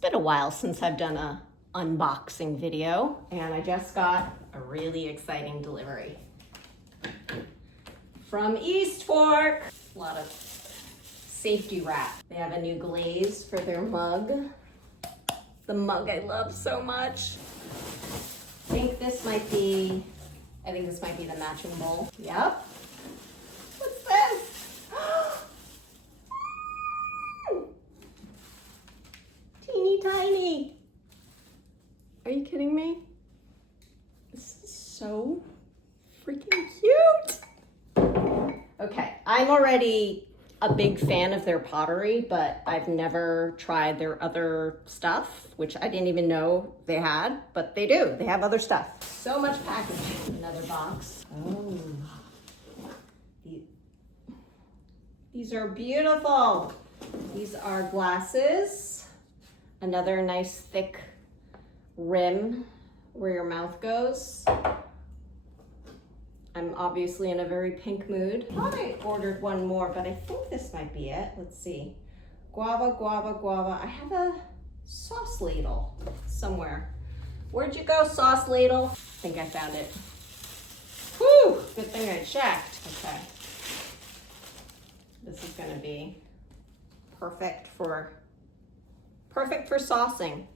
been a while since I've done a unboxing video, and I just got a really exciting delivery from Eastfork. A lot of safety wrap. They have a new glaze for their mug. The mug I love so much. I think this might be the matching bowl. Yep. What's this? Teeny tiny. Are you kidding me? This is so freaking cute. Okay, I'm already a big fan of their pottery, but I've never tried their other stuff, which I didn't even know they had, but they do. They have other stuff. So much packaging. Another box. Oh, these are beautiful. These are glasses. Another nice thick rim where your mouth goes. I'm obviously in a very pink mood. I thought I ordered one more, but I think this might be it. Let's see. Guava, guava, guava. I have a sauce ladle somewhere. Where'd you go, sauce ladle? I think I found it. Whew, good thing I checked. Okay. This is gonna be perfect for saucing.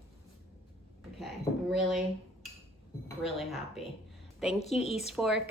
Okay, I'm really, really happy. Thank you, Eastfork.